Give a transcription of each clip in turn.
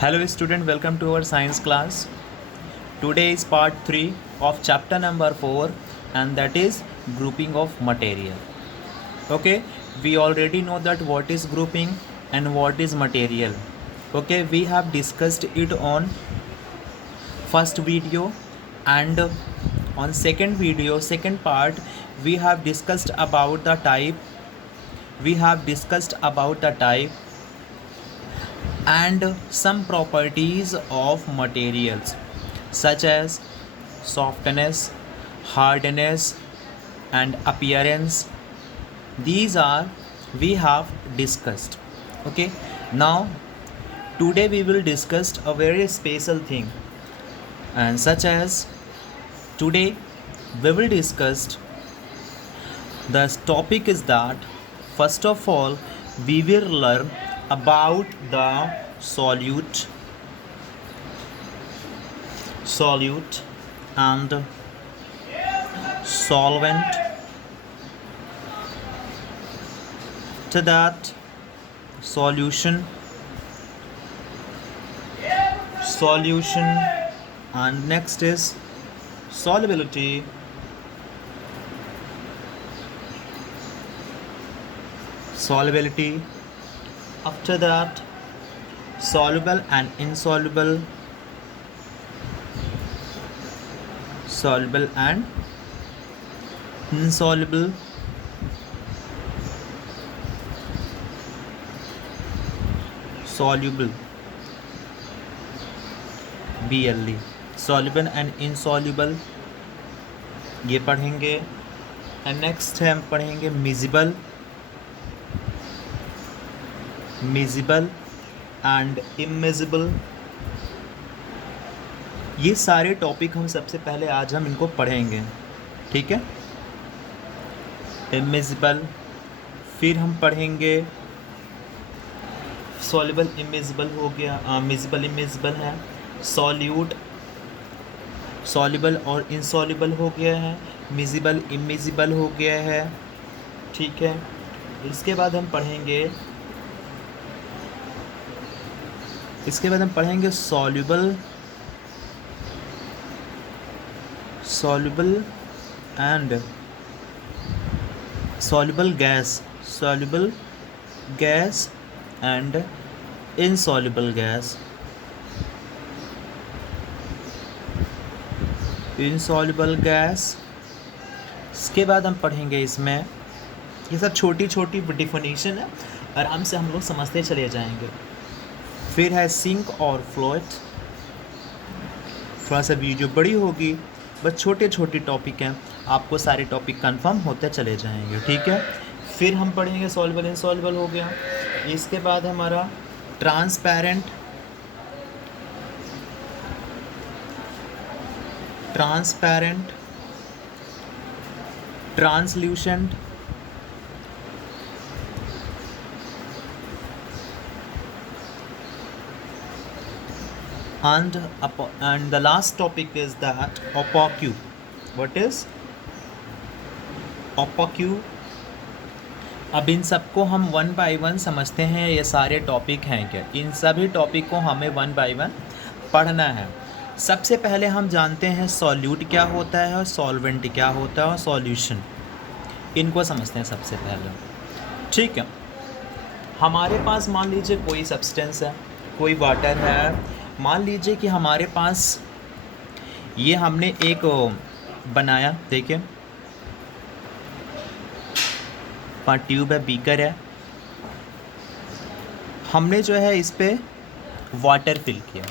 Hello student, welcome to our science class. Today is part 3 of chapter number 4 and that is grouping of material. Okay, we already know that what is grouping and what is material. Okay, we have discussed it on first video and on second part we have discussed about the type and some properties of materials such as softness, hardness and appearance. These are we have discussed. Okay, now today we will discuss a very special thing, and such as today we will discuss the topic is that first of all we will learn about the solute and solvent. To that solution and next is solubility, after that soluble and insoluble, soluble BLE, soluble and insoluble ये पढ़ेंगे. And next है हम पढ़ेंगे miscible and immiscible. ये सारे topic हम सबसे पहले आज हम इनको पढ़ेंगे, ठीक है. इमिजिबल, फिर हम पढ़ेंगे सॉल्युबल इमिजिबल हो गया, मिजिबल इमिजिबल है. सॉल्यूट सॉल्युबल और इंसॉल्युबल हो गया है, मिजिबल इमिजिबल हो गया है, ठीक है. इसके बाद हम पढ़ेंगे soluble and soluble gas and insoluble gas. इसके बाद हम पढ़ेंगे इसमें, ये सब छोटी छोटी डिफिनीशन है, आराम से हम लोग समझते चले जाएंगे. फिर है सिंक और फ्लोट. थोड़ा सा वीडियो बड़ी होगी, बस छोटे छोटे टॉपिक हैं, आपको सारे टॉपिक कंफर्म होते चले जाएंगे, ठीक है. फिर हम पढ़ेंगे सॉल्युबल इनसॉल्युबल हो गया. इसके बाद हमारा transparent, translucent, and the last topic is that opaque. What is opaque? अब इन सबको हम वन बाय वन समझते हैं. ये सारे टॉपिक हैं क्या, इन सभी टॉपिक को हमें वन बाय वन पढ़ना है. सबसे पहले हम जानते हैं सॉल्यूट क्या होता है और सॉल्वेंट क्या होता है और सॉल्यूशन, इनको समझते हैं सबसे पहले, ठीक है. हमारे पास मान लीजिए कोई सब्सटेंस है, कोई वाटर है. मान लीजिए कि हमारे पास ये हमने एक बनाया, देखिए ट्यूब है, बीकर है. हमने जो है इस पे वाटर फिल किया,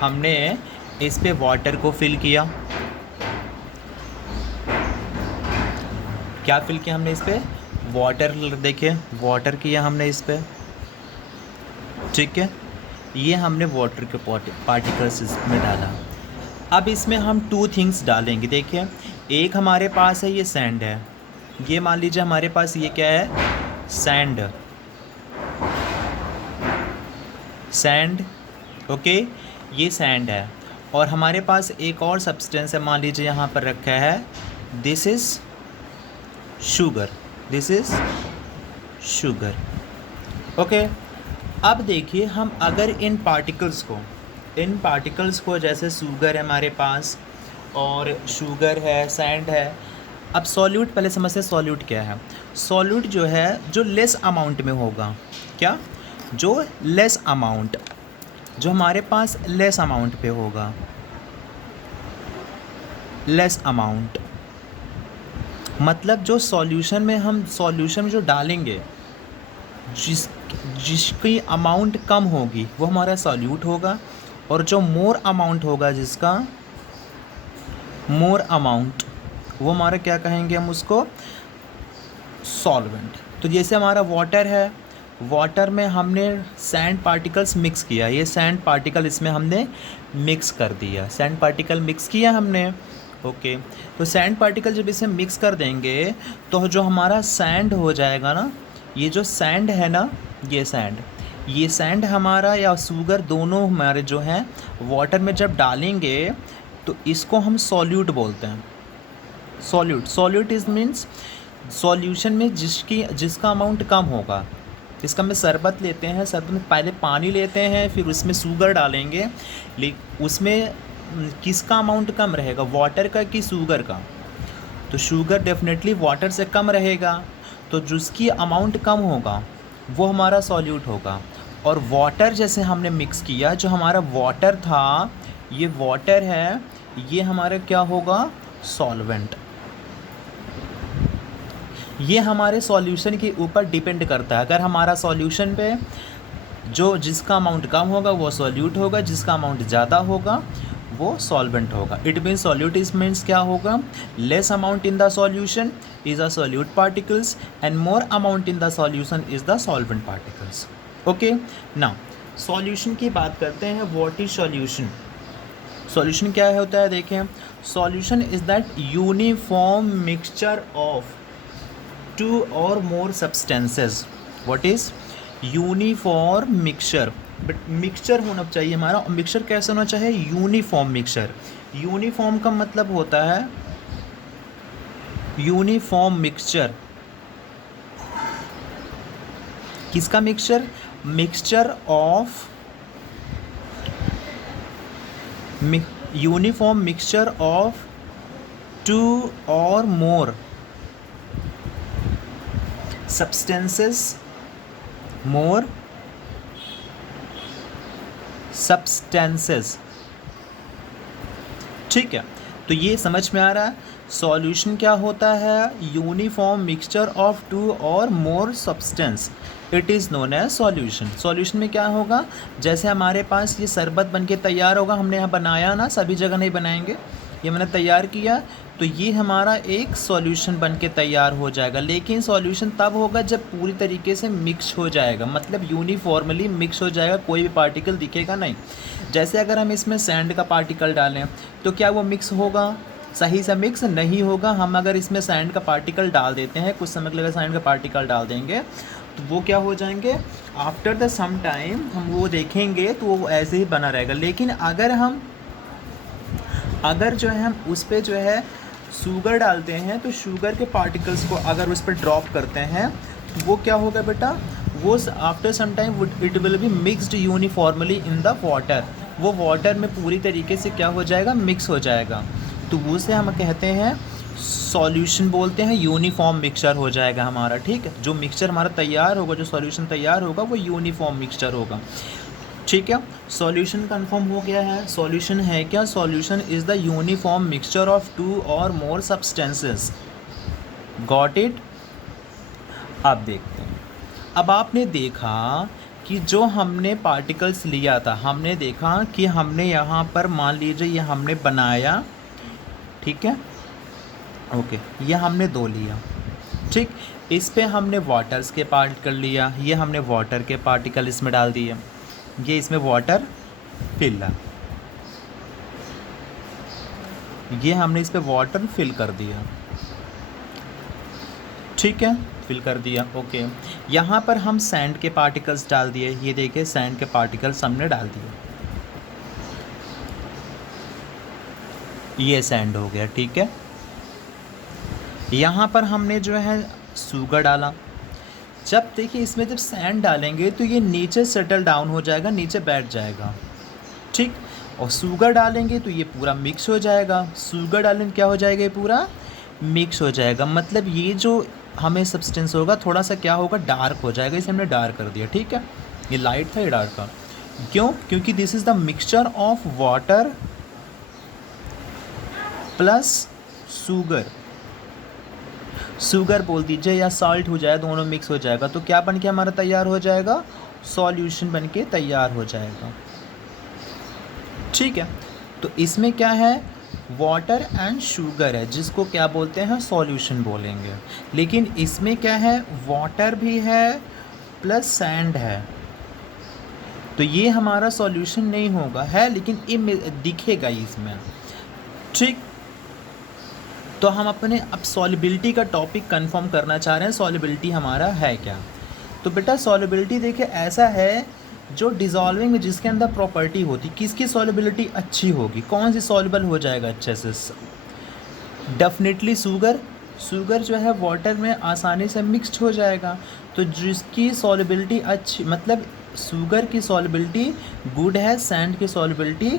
हमने इस पे वाटर को फिल किया. क्या फिल किया हमने इस पे? वाटर. देखिए वाटर किया हमने इस पे, ठीक है. ये हमने वाटर के पार्टिकल्स इसमें डाला. अब इसमें हम टू थिंग्स डालेंगे. देखिए एक हमारे पास है ये सैंड है, ये मान लीजिए हमारे पास ये क्या है, सैंड, ओके, ये सैंड है. और हमारे पास एक और सब्सटेंस है, मान लीजिए यहाँ पर रखा है, दिस इज़ शुगर, ओके. अब देखिए हम अगर इन पार्टिकल्स को जैसे शुगर है हमारे पास और शुगर है, सैंड है। अब सॉल्यूट पहले समझते हैं सॉल्यूट क्या है। सॉल्यूट जो है जो लेस अमाउंट में होगा, क्या, जो लेस अमाउंट, जो हमारे पास लेस अमाउंट पे होगा, लेस अमाउंट मतलब जो सॉल्यूशन में जो डालेंगे जिसकी अमाउंट कम होगी वो हमारा सॉल्यूट होगा, और जो मोर अमाउंट होगा, जिसका मोर अमाउंट, वो हमारा क्या कहेंगे हम उसको, सॉल्वेंट। तो जैसे हमारा वाटर है, वाटर में हमने सैंड पार्टिकल्स मिक्स किया, ये सैंड पार्टिकल इसमें हमने मिक्स कर दिया, सैंड पार्टिकल मिक्स किया हमने। ओके, तो सैंड पार्टिकल जब इसे मिक्स कर देंगे तो जो हमारा सैंड हो जाएगा ना, ये जो सैंड है ना, ये सैंड हमारा या शुगर दोनों हमारे जो हैं वाटर में जब डालेंगे तो इसको हम सॉल्यूट बोलते हैं। सॉल्यूट इज मीन्स सॉल्यूशन में जिसका अमाउंट कम होगा। इसका में शरबत लेते हैं, शरबत में पहले पानी लेते हैं, फिर उसमें शुगर डालेंगे, उसमें किसका अमाउंट कम रहेगा, वाटर का कि शुगर का? तो शुगर डेफिनेटली वाटर से कम रहेगा, तो जिसकी अमाउंट कम होगा वो हमारा सॉल्यूट होगा। और वाटर जैसे हमने मिक्स किया, जो हमारा वाटर था, ये वाटर है, ये हमारा क्या होगा, सॉल्वेंट। ये हमारे सॉल्यूशन के ऊपर डिपेंड करता है। अगर हमारा सॉल्यूशन पे जिसका अमाउंट कम होगा वो सॉल्यूट होगा, जिसका अमाउंट ज़्यादा होगा वो सॉल्वेंट होगा। It means solute is means क्या होगा, less amount in the solution is a solute particles and more amount in the solution is the solvent particles. Okay, now solution की बात करते हैं। What is solution? सॉल्यूशन क्या होता है, देखें, solution is that uniform mixture of two और more substances. What is uniform mixture? But mixture होना चाहिए हमारा, और मिक्सचर कैसे होना चाहिए, यूनिफॉर्म मिक्सचर। यूनिफॉर्म का मतलब होता है, यूनिफॉर्म मिक्सचर किसका mixture, mixture of uniform mixture of two और मोर substances, more substances। ठीक है, तो ये समझ में आ रहा है। सॉल्यूशन क्या होता है, यूनिफॉर्म मिक्सचर ऑफ टू और more substance, it is known as solution. Solution में क्या होगा, जैसे हमारे पास ये शरबत बन के तैयार होगा, हमने यहाँ बनाया ना, सभी जगह नहीं बनाएंगे, ये मैंने तैयार किया, तो ये हमारा एक सॉल्यूशन बन के तैयार हो जाएगा। लेकिन सॉल्यूशन तब होगा जब पूरी तरीके से मिक्स हो जाएगा, मतलब यूनिफॉर्मली मिक्स हो जाएगा, कोई भी पार्टिकल दिखेगा नहीं। जैसे अगर हम इसमें सैंड का पार्टिकल डालें तो क्या वो मिक्स होगा, सही से मिक्स नहीं होगा। हम अगर इसमें सैंड का पार्टिकल डाल देते हैं, कुछ समय के लिए सैंड का पार्टिकल डाल देंगे तो वो क्या हो जाएंगे, आफ्टर द सम टाइम हम वो देखेंगे तो वो ऐसे ही बना रहेगा। लेकिन अगर जो है हम उस पर जो है शुगर डालते हैं, तो शुगर के पार्टिकल्स को अगर उस पर ड्रॉप करते हैं तो वो क्या होगा बेटा, वो after some time it will be mixed uniformly in the water, वो वाटर में पूरी तरीके से क्या हो जाएगा, मिक्स हो जाएगा। तो उसे हम कहते हैं सॉल्यूशन बोलते हैं, यूनिफॉर्म मिक्सचर हो जाएगा हमारा। ठीक है, जो मिक्सचर हमारा तैयार होगा, जो सॉल्यूशन तैयार होगा वो यूनिफॉर्म मिक्सचर होगा। ठीक है, सॉल्यूशन कंफर्म हो गया है। सॉल्यूशन है क्या, solution is the uniform mixture of two और मोर सब्सटेंसेस। Got it? अब देखते हैं, अब आपने देखा कि जो हमने पार्टिकल्स लिया था, हमने देखा कि हमने यहाँ पर मान लीजिए ये हमने बनाया, ठीक है, ओके, ये हमने दो लिया, ठीक, इस पे हमने वाटर्स के पार्टिकल लिया, ये हमने वाटर के पार्टिकल इसमें डाल दिए, ये इसमें वाटर फिल है, ये हमने इस पे वाटर फिल कर दिया, ठीक है, फिल कर दिया, ओके। यहाँ पर हम सैंड के पार्टिकल्स डाल दिए, ये देखिए सैंड के पार्टिकल्स हमने डाल दिए, ये सैंड हो गया, ठीक है। यहाँ पर हमने जो है शुगर डाला, जब देखिए इसमें जब सैंड डालेंगे तो ये नीचे सेटल डाउन हो जाएगा, नीचे बैठ जाएगा, ठीक। और शुगर डालेंगे तो ये पूरा मिक्स हो जाएगा, शुगर डालेंगे क्या हो जाएगा, ये पूरा मिक्स हो जाएगा। मतलब ये जो हमें सब्सटेंस होगा थोड़ा सा क्या होगा, डार्क हो जाएगा। इसे हमने डार्क कर दिया, ठीक है। ये लाइट था, ये डार्क था। क्यों? क्योंकि this is the mixture of water plus sugar. Sugar बोल दीजिए या सॉल्ट हो जाए, दोनों मिक्स हो जाएगा तो क्या बन के हमारा तैयार हो जाएगा, सॉल्यूशन बन के तैयार हो जाएगा, ठीक है। तो इसमें क्या है, वाटर एंड शुगर है, जिसको क्या बोलते हैं, सॉल्यूशन बोलेंगे। लेकिन इसमें क्या है, वाटर भी है प्लस सैंड है, तो ये हमारा सॉल्यूशन नहीं होगा, है लेकिन ये दिखेगा इसमें, ठीक। तो हम अपने अब सॉल्युबिलिटी का टॉपिक कंफर्म करना चाह रहे हैं, सॉल्युबिलिटी हमारा है क्या। तो बेटा सॉल्युबिलिटी देखिए ऐसा है जो डिज़ोल्विंग में जिसके अंदर प्रॉपर्टी होती, किसकी सॉल्युबिलिटी अच्छी होगी, कौन सी सॉल्युबल हो जाएगा अच्छे से, डेफिनेटली शुगर। शुगर जो है वाटर में आसानी से मिक्स्ड हो जाएगा, तो जिसकी सॉल्युबिलिटी अच्छी, मतलब शुगर की सॉल्युबिलिटी गुड है, सैंड की सॉल्युबिलिटी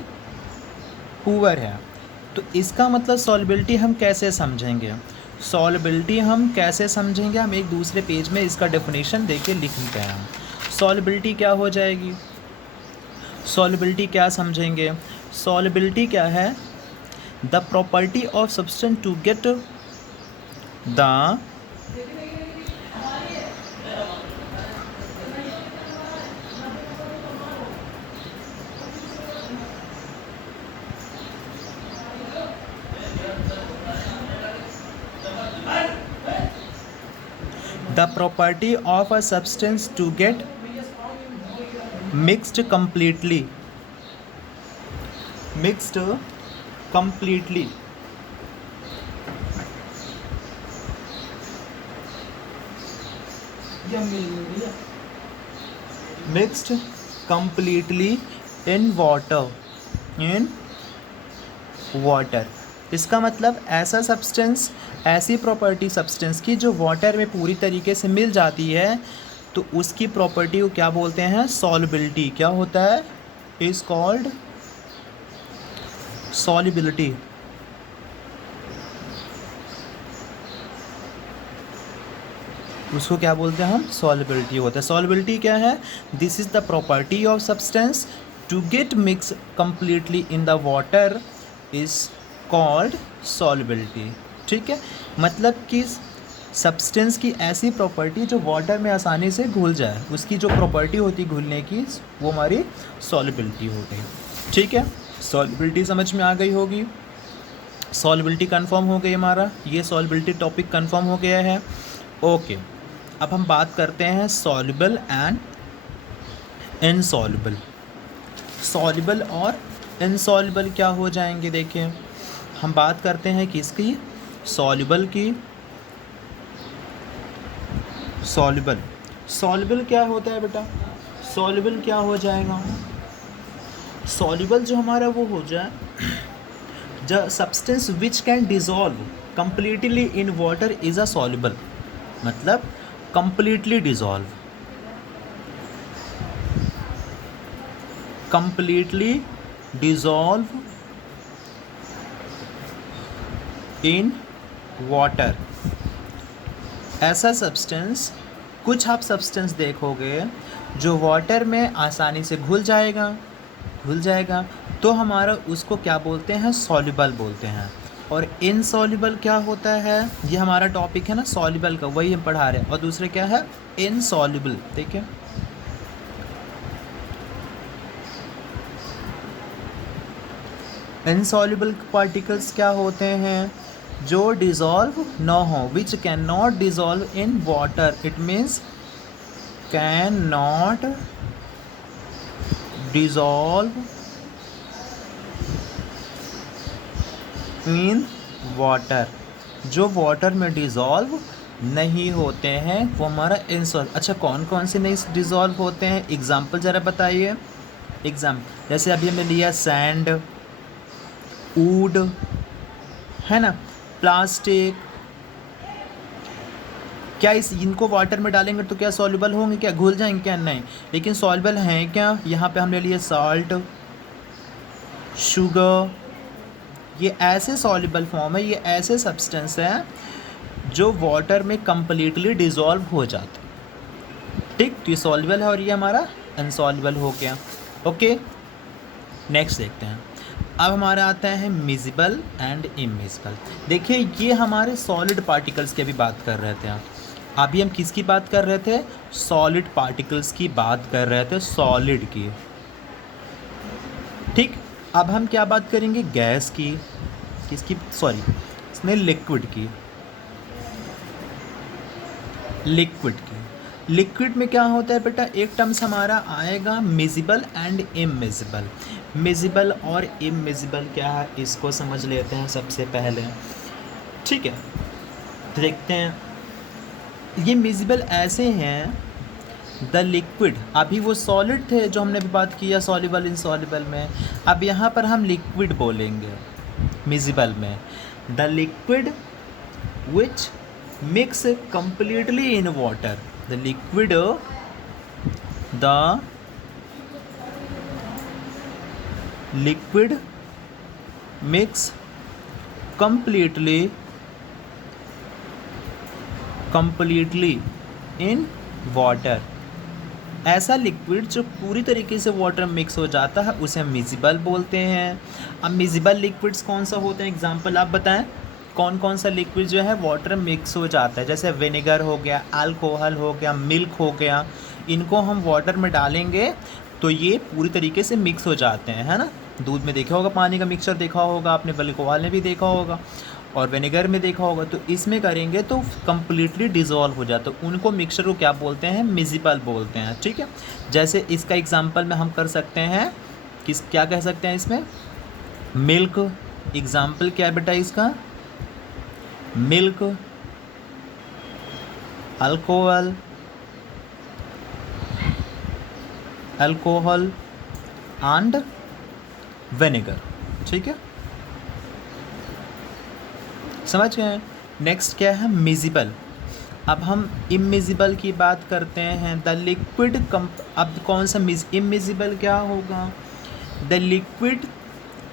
पुअर है। तो इसका मतलब सॉल्युबिलिटी हम कैसे समझेंगे, सॉल्युबिलिटी हम कैसे समझेंगे, हम एक दूसरे पेज में इसका डेफिनेशन देके लिखते हैं। सॉल्युबिलिटी क्या हो जाएगी, सॉल्युबिलिटी क्या समझेंगे, सॉल्युबिलिटी क्या है, the property of substance to get the property of a substance to get mixed completely, mixed completely in water। इसका मतलब ऐसा सब्सटेंस, ऐसी प्रॉपर्टी सब्सटेंस की जो वाटर में पूरी तरीके से मिल जाती है, तो उसकी प्रॉपर्टी को क्या बोलते हैं, सॉल्युबिलिटी। क्या होता है, इज कॉल्ड सॉल्युबिलिटी। उसको क्या बोलते हैं हम, सॉल्युबिलिटी होता है। सॉल्युबिलिटी क्या है, this is the property of substance to get mix completely in the water is called solubility, ठीक है। मतलब कि सब्सटेंस की ऐसी प्रॉपर्टी जो वाटर में आसानी से घुल जाए, उसकी जो प्रॉपर्टी होती है घुलने की, वो हमारी सॉल्युबिलिटी हो गई, ठीक है। सॉल्युबिलिटी समझ में आ गई होगी, सॉल्युबिलिटी कंफर्म हो गई हमारा, ये सॉल्युबिलिटी टॉपिक कंफर्म हो गया है, ओके। अब हम बात करते हैं सॉल्युबल एंड इनसॉल्युबल। सॉल्युबल और इनसॉल्युबल क्या हो जाएंगे, देखिए हम बात करते हैं किसकी, सॉल्युबल की। सॉल्युबल क्या होता है बेटा, सॉल्युबल क्या हो जाएगा, सॉल्युबल जो हमारा वो हो जाए the substance which can dissolve completely in water is a soluble. मतलब कंप्लीटली डिज़ोल्व, इन वाटर। ऐसा सब्सटेंस, कुछ आप सब्सटेंस देखोगे जो वाटर में आसानी से घुल जाएगा, तो हमारा उसको क्या बोलते हैं, सॉल्युबल बोलते हैं। और इनसॉल्युबल क्या होता है, ये हमारा टॉपिक है ना सॉल्युबल का, वही हम पढ़ा रहे हैं। और दूसरे क्या है, इनसॉल्युबल, देखिए इनसॉल्युबल पार्टिकल्स क्या होते हैं, जो डिज़ोल्व न हो, which can not dissolve in water, it means can not dissolve in water, जो वाटर में डिज़ोल्व नहीं होते हैं, वो हमारा इनसॉल्व। अच्छा कौन कौन से नहीं डिज़ोल्व होते हैं, एग्जाम्पल ज़रा बताइए। एग्जाम्पल जैसे अभी हमने लिया सैंड, वुड, है ना, प्लास्टिक, क्या इनको वाटर में डालेंगे तो क्या सॉल्युबल होंगे, क्या घुल जाएंगे, क्या नहीं, लेकिन सॉल्युबल हैं क्या। यहाँ पे हमने लिए सॉल्ट, शुगर, ये ऐसे सॉल्युबल फॉर्म है, ये ऐसे सब्सटेंस हैं जो वाटर में कंप्लीटली डिज़ोल्व हो जाते हैं। ठीक, तो ये सॉल्युबल है और ये हमारा अनसॉल्युबल हो गया। ओके, नेक्स्ट देखते हैं। अब हमारा आता है मिजिबल एंड इमिजिबल। देखिए ये हमारे सॉलिड पार्टिकल्स की अभी बात कर रहे थे। अभी हम किसकी बात कर रहे थे, सॉलिड पार्टिकल्स की बात कर रहे थे, सॉलिड की। ठीक, अब हम क्या बात करेंगे, गैस की, किसकी, सॉरी इसमें लिक्विड की, लिक्विड की। लिक्विड में क्या होता है बेटा, एक टर्म्स हमारा आएगा मिजिबल एंड इमिजिबल। मिजिबल और इमिजिबल क्या है, इसको समझ लेते हैं सबसे पहले। ठीक है, तो देखते हैं। ये मिजिबल ऐसे हैं, द लिक्विड, अभी वो सॉलिड थे जो हमने अभी बात किया सॉल्युबल इनसॉल्युबल में, अब यहाँ पर हम लिक्विड बोलेंगे मिजिबल में। The liquid which mix completely in water, the liquid, the liquid mix completely in water। ऐसा लिक्विड जो पूरी तरीके से वाटर मिक्स हो जाता है उसे हम मिजिबल बोलते हैं। अब मिजिबल लिक्विड्स कौन सा होते हैं, एग्जांपल आप बताएं, कौन कौन सा लिक्विड जो है वाटर मिक्स हो जाता है, जैसे विनेगर हो गया, अल्कोहल हो गया, मिल्क हो गया, इनको हम वाटर में डालेंगे तो ये पूरी तरीके से मिक्स हो जाते हैं, है ना। दूध में देखा होगा, पानी का मिक्सचर देखा होगा आपने, अल्कोहल में भी देखा होगा और विनेगर में देखा होगा, तो इसमें करेंगे तो कम्प्लीटली डिज़ोल्व हो जाता है। उनको मिक्सचर को क्या बोलते हैं, मिजिबल बोलते हैं। ठीक है, जैसे इसका एग्जांपल में हम कर सकते हैं, क्या कह सकते हैं इसमें, मिल्क, एग्जांपल क्या है बेटा इसका, milk, alcohol, alcohol and vinegar. ठीक है, समझ गए। नेक्स्ट क्या है, मिजिबल। अब हम इमिजिबल की बात करते हैं, द लिक्विड अब कौन सा इमिजिबल क्या होगा, the liquid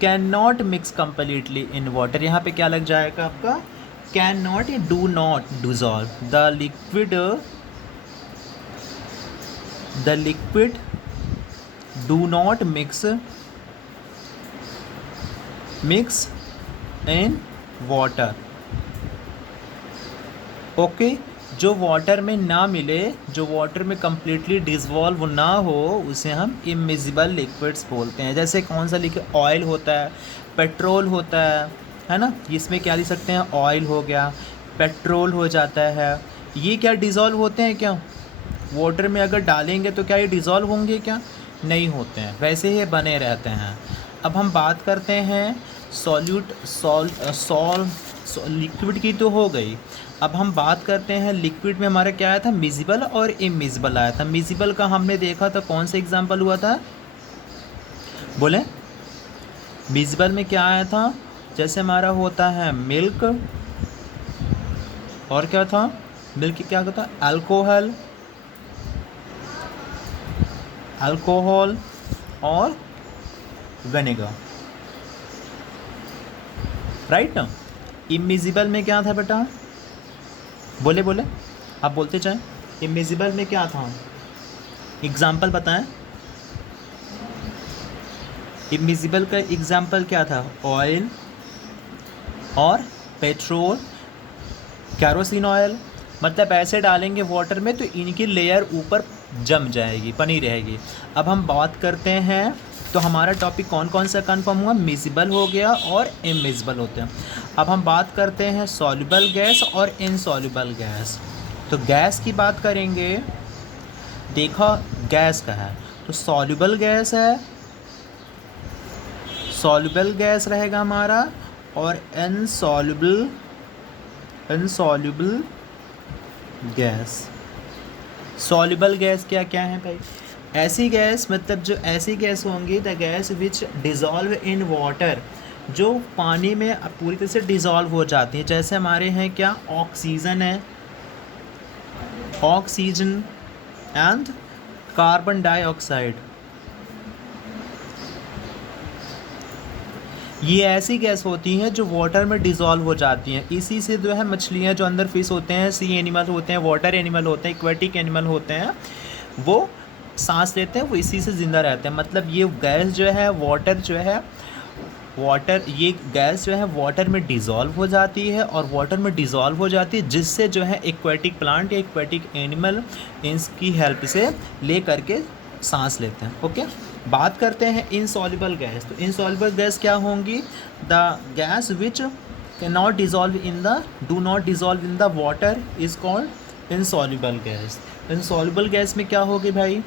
can not mix completely in water. यहाँ पे क्या लग जाएगा आपका, can not, do not dissolve, the liquid do not mix in water. Okay, जो वाटर में ना मिले, जो वाटर में कम्प्लीटली डिज़ोल्व ना हो, उसे हम इमिजिबल लिक्विड्स बोलते हैं। जैसे कौन सा लिक्विड, ऑयल होता है, पेट्रोल होता है ना, इसमें क्या लिख सकते हैं, ऑयल हो गया, पेट्रोल हो जाता है, ये क्या डिज़ोल्व होते हैं क्या, वाटर में अगर डालेंगे तो क्या ये डिज़ोल्व होंगे, क्या नहीं होते हैं, वैसे ही बने रहते हैं। अब हम बात करते हैं लिक्विड की तो हो गई। अब हम बात करते हैं लिक्विड में हमारा क्या आया था, मिजिबल और इमिजिबल आया था। मिजिबल का हमने देखा था, कौन सा एग्जांपल हुआ था, बोले, मिजिबल में क्या आया था, जैसे हमारा होता है मिल्क, और क्या था, मिल्क क्या होता है, अल्कोहल और विनेगर, राइट ना। इमिजिबल में क्या था बेटा, बोले आप बोलते जाएं, इमिजिबल में क्या था, एग्जाम्पल बताएं। इमिजिबल का एग्जाम्पल क्या था, ऑयल और पेट्रोल, कैरोसिन ऑयल, मतलब ऐसे डालेंगे वाटर में तो इनकी लेयर ऊपर जम जाएगी, बनी रहेगी। अब हम बात करते हैं, तो हमारा टॉपिक कौन कौन सा कन्फर्म हुआ, मिजिबल हो गया और इमिजिबल होते हैं। अब हम बात करते हैं सॉल्युबल गैस और इनसॉल्युबल गैस। तो गैस की बात करेंगे, देखा गैस का है तो सॉल्युबल गैस है, सॉल्युबल गैस रहेगा हमारा, और इनसॉल्युबल गैस। सॉल्युबल गैस क्या क्या है भाई, ऐसी गैस, मतलब जो ऐसी गैस होंगी, the gas which dissolve in water, जो पानी में पूरी तरह से डिज़ोल्व हो जाती है। जैसे हमारे हैं क्या, ऑक्सीजन है, ऑक्सीजन एंड कार्बन डाइऑक्साइड। ये ऐसी गैस होती हैं जो वाटर में डिज़ोल्व हो जाती हैं। इसी से जो है मछलियाँ जो अंदर फिश होते हैं, सी एनिमल होते हैं, वाटर एनिमल होते हैं, एक्वेटिक एनिमल होते हैं, वो सांस लेते हैं, वो इसी से ज़िंदा रहते हैं। मतलब ये गैस जो है ये गैस जो है वाटर में डिज़ोल्व हो जाती है, और वाटर में डिज़ोल्व हो जाती है जिससे जो है एक्वेटिक प्लांट या एक्वेटिक एनिमल इसकी हेल्प से ले करके सांस लेते हैं। ओके, बात करते हैं इनसॉल्युबल गैस। तो इनसॉल्युबल गैस क्या होंगी? The gas which do not dissolve in the water is called insoluble gas. Insoluble gas में क्या होगी भाई?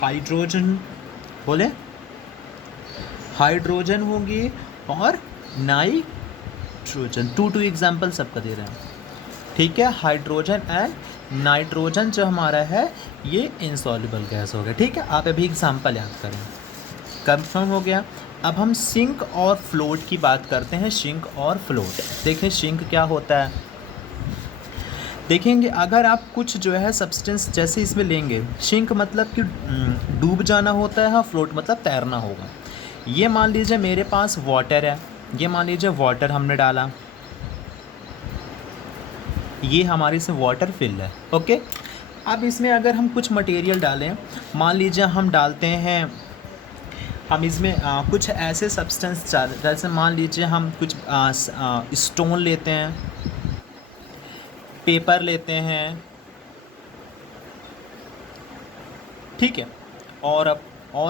हाइड्रोजन, बोले हाइड्रोजन होगी और नाइट्रोजन। टू एग्जाम्पल सबका दे रहे हैं, ठीक है। हाइड्रोजन एंड नाइट्रोजन जो हमारा है ये इनसॉल्युबल गैस हो गया, ठीक है। आप अभी एग्जाम्पल याद करें, कंफर्म हो गया। अब हम सिंक और फ्लोट की बात करते हैं। सिंक और फ्लोट, देखें सिंक क्या होता है। देखेंगे अगर आप कुछ जो है सब्सटेंस जैसे इसमें लेंगे, सिंक मतलब कि डूब जाना होता है, फ्लोट मतलब तैरना होगा। ये मान लीजिए मेरे पास वाटर है, ये मान लीजिए वाटर हमने डाला, ये हमारे से वाटर फिल है, ओके। अब इसमें अगर हम कुछ मटेरियल डालें, मान लीजिए हम डालते हैं, हम इसमें कुछ ऐसे सब्सटेंस जैसे मान लीजिए हम कुछ स्टोन लेते हैं, पेपर लेते हैं, ठीक है, और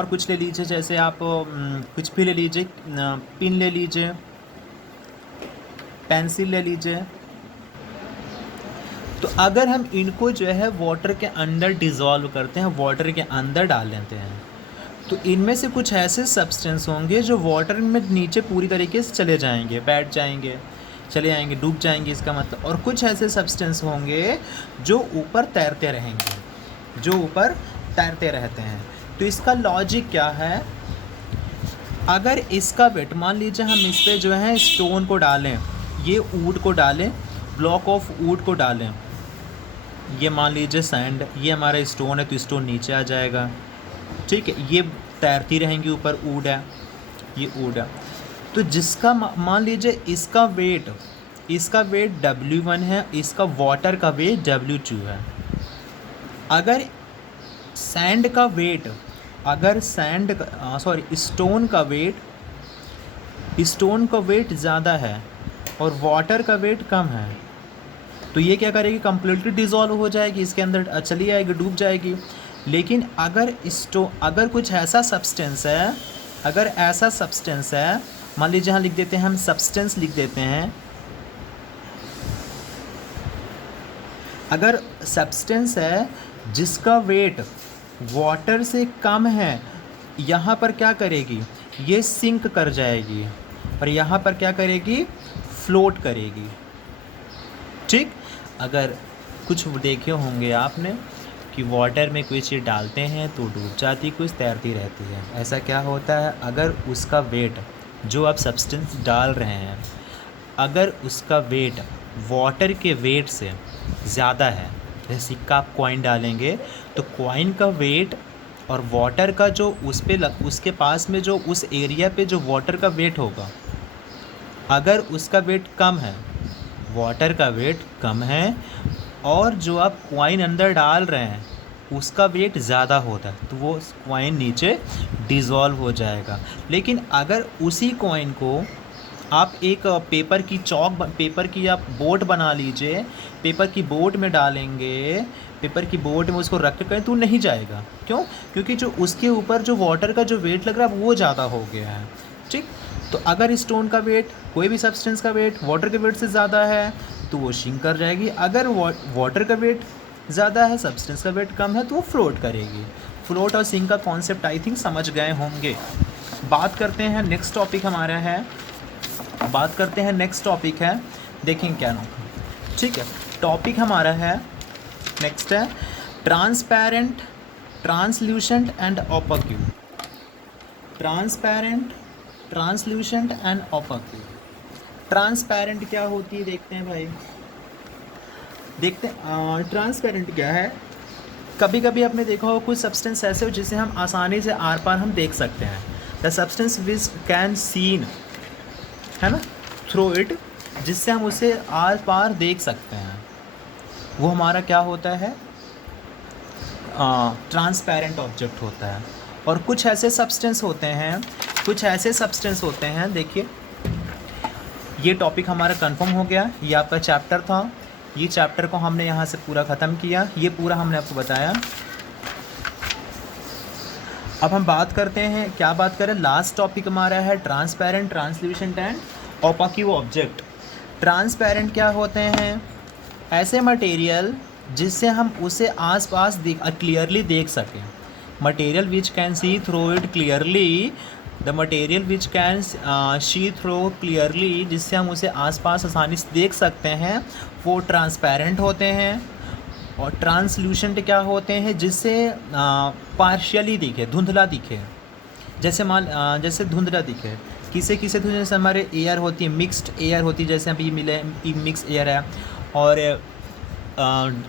कुछ ले लीजिए, जैसे आप कुछ भी ले लीजिए, पिन ले लीजिए, पेंसिल ले लीजिए। तो अगर हम इनको जो है वाटर के अंदर डिज़ोल्व करते हैं, वाटर के अंदर डाल लेते हैं, तो इनमें से कुछ ऐसे सब्सटेंस होंगे जो वाटर में नीचे पूरी तरीके से चले जाएंगे, बैठ जाएंगे, चले आएंगे, डूब जाएंगे इसका मतलब। और कुछ ऐसे सब्सटेंस होंगे जो ऊपर तैरते रहेंगे, जो ऊपर तैरते रहते हैं। तो इसका लॉजिक क्या है? अगर इसका वेट, मान लीजिए हम इस पर जो है स्टोन को डालें, ये वुड को डालें, ब्लॉक ऑफ वुड को डालें, ये मान लीजिए सैंड, ये हमारा स्टोन है, तो स्टोन नीचे आ जाएगा, ठीक है। ये तैरती रहेंगी, ऊपर वुड है, ये वुड है। तो जिसका मान लीजिए इसका वेट W1 है, इसका वाटर का वेट W2 है। अगर सैंड का वेट, स्टोन का वेट ज़्यादा है और वाटर का वेट कम है, तो ये क्या करेगी? कम्प्लीटली डिज़ोल्व हो जाएगी, इसके अंदर चली आएगी, डूब जाएगी। लेकिन अगर कुछ ऐसा सब्सटेंस है, मान लीजिए यहाँ लिख देते हैं, हम सब्सटेंस लिख देते हैं। अगर सब्सटेंस है जिसका वेट वाटर से कम है, यहाँ पर क्या करेगी? ये सिंक कर जाएगी, और यहाँ पर क्या करेगी? फ्लोट करेगी, ठीक। अगर कुछ देखे होंगे आपने कि वाटर में कोई चीज़ डालते हैं तो डूब जाती, कुछ तैरती रहती है। ऐसा क्या होता है? अगर उसका वेट, जो आप सब्सटेंस डाल रहे हैं, अगर उसका वेट वाटर के वेट से ज़्यादा है, जैसे सिक्का आप कॉइन डालेंगे, तो कॉइन का वेट और वाटर का जो उसके पास में जो उस एरिया पे जो वाटर का वेट होगा, अगर उसका वेट कम है, वाटर का वेट कम है, और जो आप कॉइन अंदर डाल रहे हैं उसका वेट ज़्यादा होता है, तो वो कॉइन नीचे डिज़ोल्व हो जाएगा। लेकिन अगर उसी कॉइन को आप एक पेपर की आप बोट बना लीजिए, पेपर की बोट में डालेंगे, पेपर की बोट में उसको रख कर, तो नहीं जाएगा। क्यों? क्योंकि जो उसके ऊपर जो वाटर का जो वेट लग रहा है वो ज़्यादा हो गया है, ठीक। तो अगर स्टोन का वेट, कोई भी सब्सटेंस का वेट वाटर के वेट से ज़्यादा है तो वो सिंक कर जाएगी। अगर वाटर का वेट ज़्यादा है, सब्सटेंस का वेट कम है, तो वो फ्लोट करेगी। फ्लोट और सिंक का कॉन्सेप्ट आई थिंक समझ गए होंगे। बात करते हैं नेक्स्ट टॉपिक हमारा है, देखें क्या नाम, ठीक है। टॉपिक हमारा है नेक्स्ट है transparent, translucent and opaque. Translucent and opaque. Transparent क्या होती है देखते हैं भाई। देखते हैं ट्रांसपेरेंट क्या है। कभी कभी आपने देखा हो कुछ सब्सटेंस ऐसे हो जिसे हम आसानी से आर पार हम देख सकते हैं। The substance which can seen, है ना, थ्रू इट, जिससे हम उसे आर पार देख सकते हैं, वो हमारा क्या होता है, ट्रांसपेरेंट ऑब्जेक्ट होता है। और कुछ ऐसे सब्सटेंस होते हैं, कुछ ऐसे सब्सटेंस होते हैं, देखिए ये टॉपिक हमारा कंफर्म हो गया। ये आपका चैप्टर था, ये चैप्टर को हमने यहाँ से पूरा ख़त्म किया, ये पूरा हमने आपको बताया। अब हम बात करते हैं, क्या बात करें, लास्ट टॉपिक हमारा है transparent, translucent and opaque object. Transparent क्या होते हैं, ऐसे मटेरियल जिससे हम उसे आसपास क्लियरली देख सकें। Material which can see through it clearly, the material which can see through clearly, जिससे हम उसे आसपास आसानी से देख सकते हैं, वो ट्रांसपेरेंट होते हैं। और ट्रांसल्यूसेंट क्या होते हैं, जिससे पार्शियली दिखे, धुंधला दिखे। जैसे धुंधला दिखे, किसे किसे धुंधला, जैसे हमारे एयर होती है, मिक्स्ड एयर होती है, जैसे अभी मिले मिक्स एयर है। और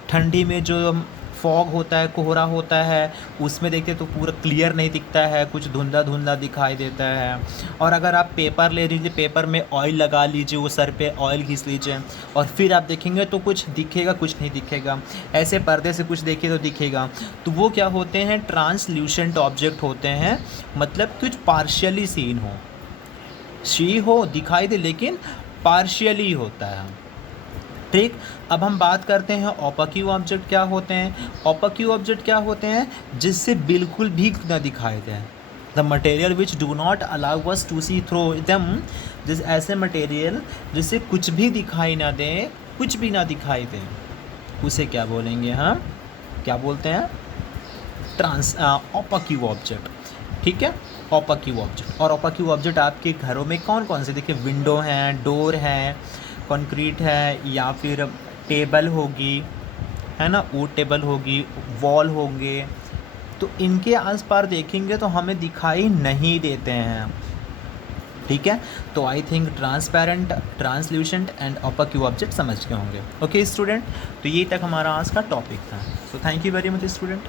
ठंडी में जो फॉग होता है, कोहरा होता है, उसमें देखते तो पूरा क्लियर नहीं दिखता है, कुछ धुंधला धुंधला दिखाई देता है। और अगर आप पेपर ले लीजिए, पेपर में ऑयल लगा लीजिए, वो सर पे ऑयल घिस लीजिए, और फिर आप देखेंगे तो कुछ दिखेगा, कुछ नहीं दिखेगा। ऐसे पर्दे से कुछ देखिए तो दिखेगा। तो वो क्या होते हैं, ट्रांसल्यूसेंट ऑब्जेक्ट होते हैं, मतलब कुछ पार्शियली सीन हो, सी हो, दिखाई दे, लेकिन पार्शियली होता है। ठीक, अब हम बात करते हैं ओपाक्यू ऑब्जेक्ट क्या होते हैं। ओपाक्यू ऑब्जेक्ट क्या होते हैं, जिससे बिल्कुल भी न दिखाई दें, the material which do not allow us to see through them, जिस ऐसे मटेरियल जिससे कुछ भी दिखाई ना दें, कुछ भी ना दिखाई दें, उसे क्या बोलेंगे हम, क्या बोलते हैं, ओपाक्यू ऑब्जेक्ट। ठीक है, ओपाक्यू ऑब्जेक्ट। और ओपाक्यू ऑब्जेक्ट आपके घरों में कौन कौन से, देखिए विंडो हैं, डोर है, कंक्रीट है, या फिर टेबल होगी, है ना, वो टेबल होगी, वॉल होंगे, तो इनके आस पार देखेंगे तो हमें दिखाई नहीं देते हैं। ठीक है, तो I think transparent, translucent and opaque object समझ गए होंगे। ओके स्टूडेंट, तो ये तक हमारा आज का टॉपिक था। So thank you very much student.